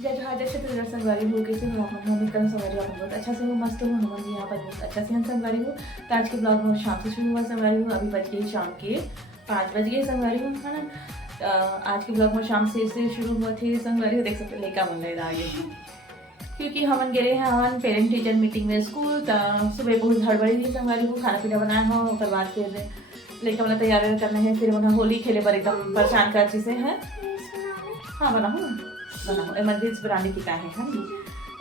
जय जोहार जय छत्तीसगढ़ संगवारी हो। कैसे हो आप? उम्मीद करूँ संगवारी हो, आप बहुत अच्छा से हो, मस्त हो। हम भी यहाँ पर बहुत अच्छा से हम संगवारी हो। तो आज के ब्लॉग में शाम से शुरू हुआ संगवारी हो। अभी बज गए शाम के 5 बज गए संगवारी हो, है ना। आज के ब्लॉग में शाम से शुरू हुआ थे संगवारी हो। देख सकते लेका मन रहा आगे, क्योंकि हमन गए हैं हमन पेरेंट टीचर मीटिंग में स्कूल। तो सुबह बहुत हड़बड़ी थी संगवारी हो, खाना पीना बनाया हो, उसके बाद फिर लेकर मतलब तैयारी करना है। फिर उन्हें होली खेले पर एकदम परेशान कर चीज़ें हैं। हाँ बनाओ रील्स बनाने की का है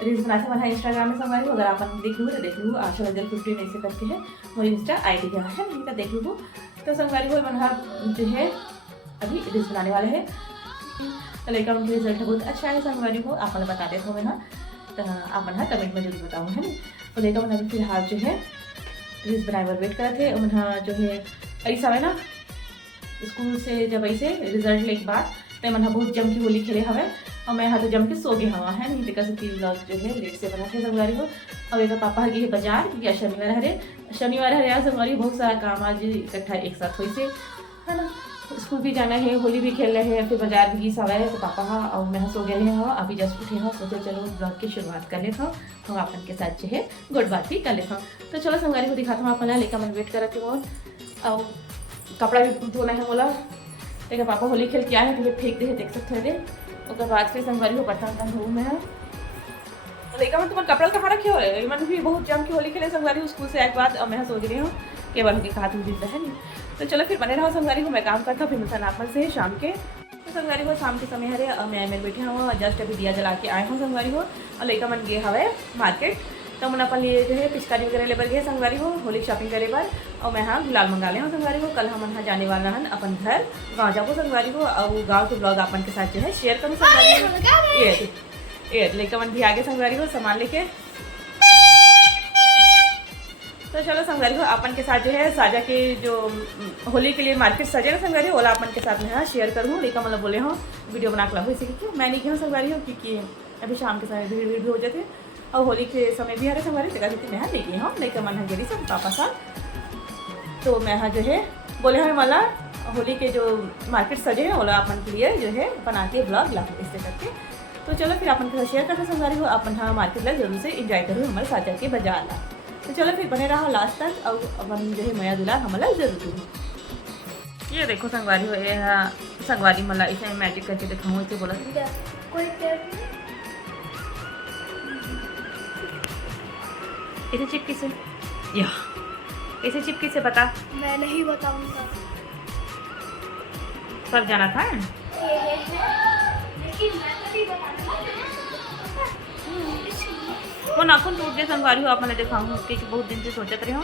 रील्स बनाते मैंने इंस्टाग्राम में संगवारी हो। अगर आप देख लूँ तो देख लूँ आशा लजल 15 ऐसे करके है मेरी इंस्टा आईडी है नहीं तो देख लूँ। तो संगवारी हो मैंने जो है अभी रील्स बनाने वाले हैं। तो लेकर उनके रिजल्ट बहुत अच्छा है संगवारी हो, आप बता देते हो मैंने। तो आप मैंने कमेंट में जरूर बताऊँ है ना। तो लेकर मैंने अभी फिलहाल जो है रील्स बनाए पर वेट करे थे। मैंने जो है ऐसा है ना स्कूल से जब ऐसे रिजल्ट लेके बाद तो मैंने बहुत जम की होली खेले हमें और मैं यहाँ तो जम के सो गए हवा है नहीं देखा सकती। ब्लॉग जो है लेट से बना थे संगवारी हो। और एक पापा गए बाजार क्योंकि आज शनिवार हरे आज संगवारी बहुत सारा काम आज इकट्ठा एक साथ हुई से है ना। स्कूल भी जाना है, होली भी खेल रहे हैं, फिर बाजार भी सब है। तो पापा हाँ और मैं सो गए हैं, अभी जस्ट उठे हैं। सोचे चलो ब्लॉग की शुरुआत कर लेता हूँ और अपन के साथ जो है गुड बात भी कर लेता हूँ। तो चलो संगवारी को दिखाता हूँ अपना लेकर मैं वेट कर रही हूँ। और कपड़ा भी धोना है बोला देखा पापा होली खेल क्या है तो फेंक दे देख सकते हैं। उसके बाद फिर संगवारी को बर्तन धो में है देखा मैं तुम्हारे कपड़ा कहाँ रखे हो। मन भी बहुत जम की होली खेले संगवारी स्कूल से आए के बाद और मैं सोच रही हूँ केवल उनके कहा तुम जीता है नहीं। तो चलो फिर बने रहो संगवारी को, मैं काम करता हूँ फिर मिलता नापल से शाम के। तो संगवारी को शाम के समय है और मैं मेरे बैठे हूँ जस्ट अभी दिया जला के आए हूँ संगवारी को। और लेकर मन गए हवे मार्केट। तो मैंने अपन लिए जो है पिचकारी वगैरह लेकर गए संगवारी हो होली शॉपिंग करे पर। और मैं हाँ गुलाल मंगा ले हूँ संगवारी को। कल हम यहाँ जाने वाला है अपन घर गाँव जाओ संगवारी को। और गाँव के ब्लॉग अपन के साथ जो है शेयर करूँ संगवारी को। ये लेकर मन भी आगे संगवारी को सामान लेके। तो चलो संगवारी को अपन के साथ जो है साजा के जो होली के लिए मार्केट सजे ना संगवारी ओला अपन के साथ में हाँ शेयर करूँ। लेकर मतलब बोले हाँ वीडियो बना के लाओ इसी क्यों मैं नहीं गई हूँ संगवारी हो क्योंकि अभी शाम के समय भीड़ भी हो जाते और होली के समय भी हरे संगवारी जगह देती मैं ले गई हूँ लेकर मन गेरी सब पापा साथ। तो मैं यहाँ जो है बोले हैं मला होली के जो मार्केट सजे हैं ओला अपन के लिए जो है बना के ब्लॉग लाओ इससे करके। तो चलो फिर अपन के साथ शेयर करते संगवारी हो अपन हाँ मार्केट ला जरूर से इंजॉय करूँ हमारे साथ जाके बाजार ला। तो चलो फिर बने रहो लास्ट तक और अपन जो है मया दुला हमारा जरूर दूँ। ये देखो संगवारी हो ये हाँ संगवारी मला इसे मैजिक करके दिखाऊँ इसे बोला इसे चिपकी से या इसे चिपकी से बता। मैं नहीं बताऊंगा सब जाना था वो नाखून टूट गए संगवारी हो आप मैंने दिखाऊँ क्योंकि बहुत दिन से सोचते रहे हो।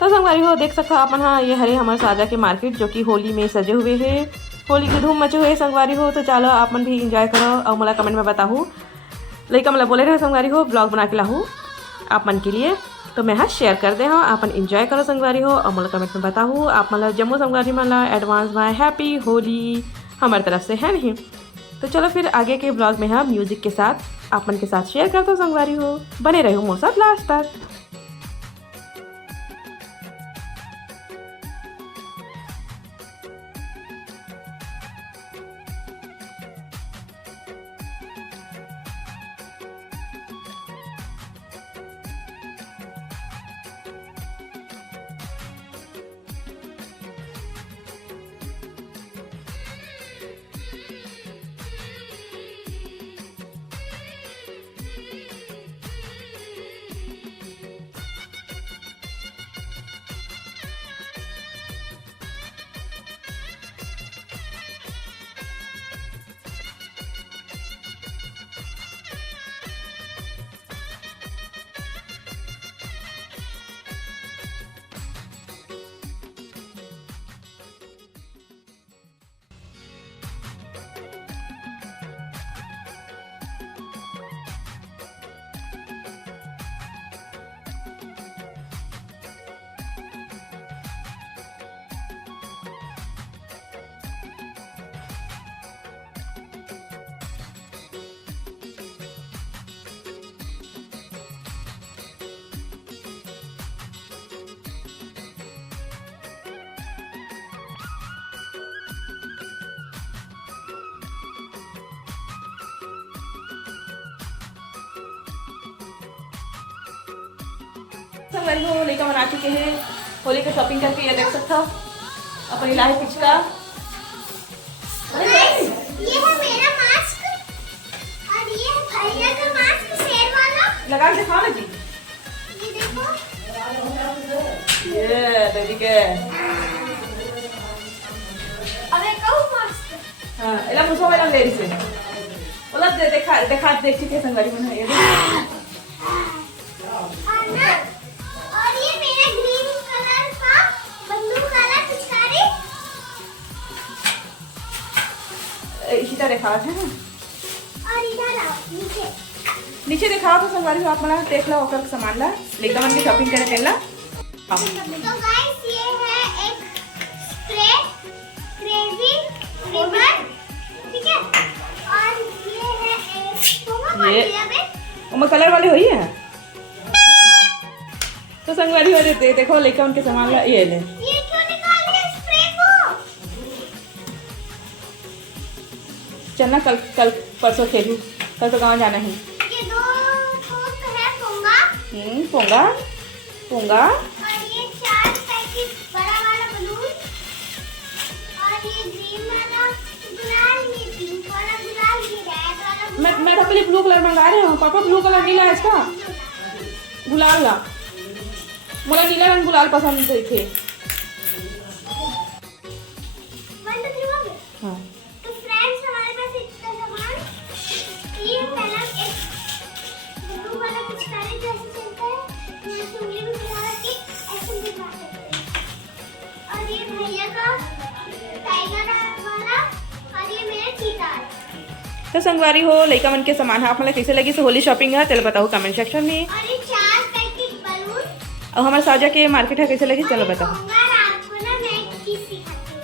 तो संगवारी हो देख सकते हो अपन हाँ ये हरे हमारे साजा के मार्केट जो कि होली में सजे हुए हैं, होली की धूम मचे हुए संगवारी हो। तो चलो अपन भी इंजॉय करो और मला कमेंट में बताऊँ लेकिन मतलब बोले रहे संगवारी हो ब्लॉग बना के लाऊँ आप मन के लिए। तो मैं हाँ शेयर कर दे हाँ अपन इंजॉय करो संगवारी हो और मला कमेंट में बताऊँ आप मतलब जम्मू संगवारी मला एडवांस बाय हैप्पी होली हमारी तरफ से है नहीं। तो चलो फिर आगे के ब्लॉग में हाँ म्यूजिक के साथ आप मन के साथ शेयर करता हूँ संगवारी हो बने रहो मोर साथ लास्ट तक। संगवारी हो होली का मना चुके हैं, होली का शॉपिंग करके ये देख सकते हो अपनी लाही पिचका। ये है मेरा मास्क और ये है भैया का मास्क शेर वाला। लगा के दिखाओ ना जी। ये देखो, ये बेबी के अब एक और मास्क। हाँ एला मुझे वाला ले रही से बोला देखा देखी थे संगवारी में ये और ना, और ये मेरा ग्रीन कलर का बंदूक वाला पिचकारी। इसी तरह दिखा थे ना। और इधर आओ नीचे। नीचे दिखाओ तो संगवारी हो आप मला देख लो ओकर सामान ला लेकर मन की शॉपिंग करे तेला। तो गाइस ये है एक स्प्रे क्रेजी रिबन, ठीक है, और ये है एक ये उमा कलर वाले हुई है तो संगवारी हो देते देखो लेकर उनके सामान ला ये ले। ये क्यों निकाल लिया स्प्रे को? चलना कल कल परसों खेलू, कल तो गाँव जाना है। ये दो ठोक है पोंगा पोंगा पोंगा और ये 4 पैकेट बड़ा वाला बलून और ये ग्रीन वाला गुलाल, ये पिंक वाला गुलाल, ये रेड वाला गुलाल। मैं तो ब्लू कलर मंगा रहे हूँ पापा, ब्लू कलर नहीं लाया इसका गुलाल ला, मुझे नीला रंग गुलाल पसंद थे। 1 2 3 हो गए। हाँ तो फ्रेंड्स हमारे पास इतना सामान, ये पहला एक ब्लू वाला पिचकारी जो ऐसे चलता है, यहाँ से उंगली में लगा के ऐसे दिखा सकते हैं। और ये भैया का टाइगर वाला और ये मेरा चीता। तो संगवारी हो लइका मन के सामान आप मतलब कैसे लगी से होली शॉपिंग है चलो बताओ कमेंट सेक्शन में। और ये 4 पैकेट बलून और हमारे साजा के मार्केट है कैसे लगी चलो बताओ। आपको ना मैं एक चीज सिखाती हूँ।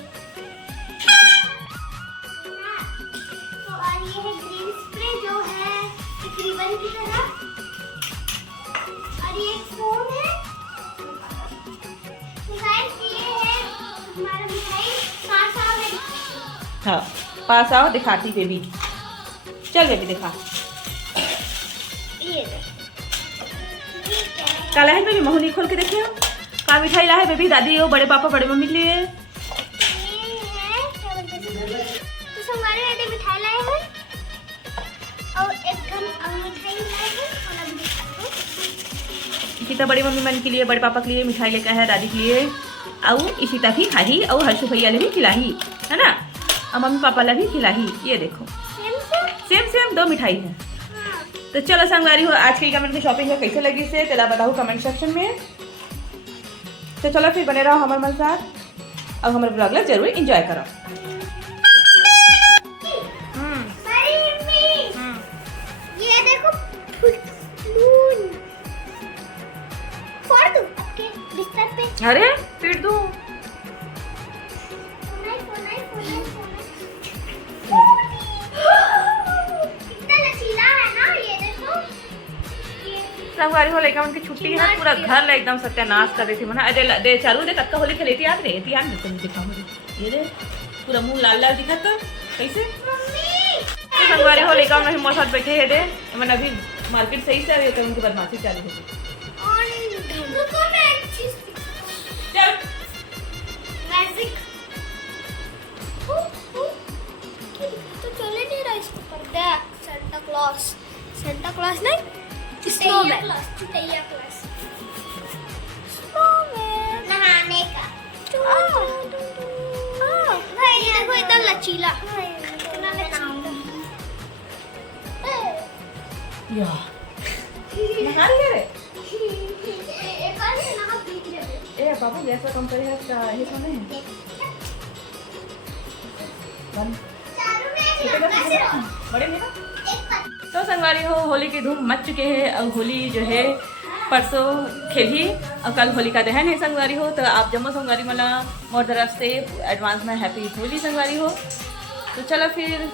तो और ये है ग्रीन स्प्रे जो है एक रिबन की तरह, और ये एक फोम है। तो गाइस ये है हमारा मिठाई पास आओ है। हाँ पास आओ दिखाती बेबी, चल बेबी दिखा। ये काला है बेबी महुनी खोल के देखिए का मिठाई ला है बेबी, दादी और बड़े पापा बड़े मम्मी के लिए। है क्या बोलते हैं, तो हमारे यहाँ मिठाई लाए हैं और एक हम मिठाई लाए हैं और अभी दिखाते हैं। इशिता बड़ी मम्मी मन के लिए बड़े पापा के लिए मिठाई लेकर है, दादी के लिए और इशिता भी खाही और हर्षु भैया ले भी खिलाही है ना, और मम्मी पापा ला भी खिलाही। ये देखो सेम सेम 2 मिठाई है। तो चलो संगवारी हो आज की कमेंट की शॉपिंग में कैसे लगी से तेला बताओ कमेंट सेक्शन में। तो चलो फिर बने रहो हमारे मन साथ और हमारे ब्लॉग ला जरूर एंजॉय करो। ये देखो फूल फोड़ दूं आपके बिस्तर पे। अरे फिर दो कितना लचीला है ना, ये देखो। संगवारी हो लेकर उनकी छुट्टी है ना, पूरा घर ला एकदम सत्यानाश कर रही थी मना दे चालू दे कक्का होली खेलती याद रहती याद नहीं तुम दिखाओ मुझे ये दे पूरा मुंह लाल लाल दिखा तो कैसे। तो संगवारी हो लेकर हम हमारे साथ बैठे हैं दे मैंने अभी मार्केट सही से आ रही है तो उनकी बदमाशी चालू हो गई। चल मैजिक तो चले नहीं रहा इसके ऊपर। देख सेंटा क्लॉज नहीं स्नोमैन, चिटैया क्लॉज स्नोमैन नहाने का। भाई ये देखो इतना लचीला, कितना लचीला या नहा रही है रे एक बार नहा पीट ले। ए बाबू गैस का कम करेगा इसका ये सोने है बंद चारों में कैसे रहो बड़े में ना। एक बार तो संगवारी हो होली की धूम मच चुके हैं और होली जो है परसों खेली और कल होली का दहन है संगवारी हो। तो आप जम्मू संगवारी मला मोर तरफ से एडवांस में हैप्पी होली संगवारी हो। तो चलो फिर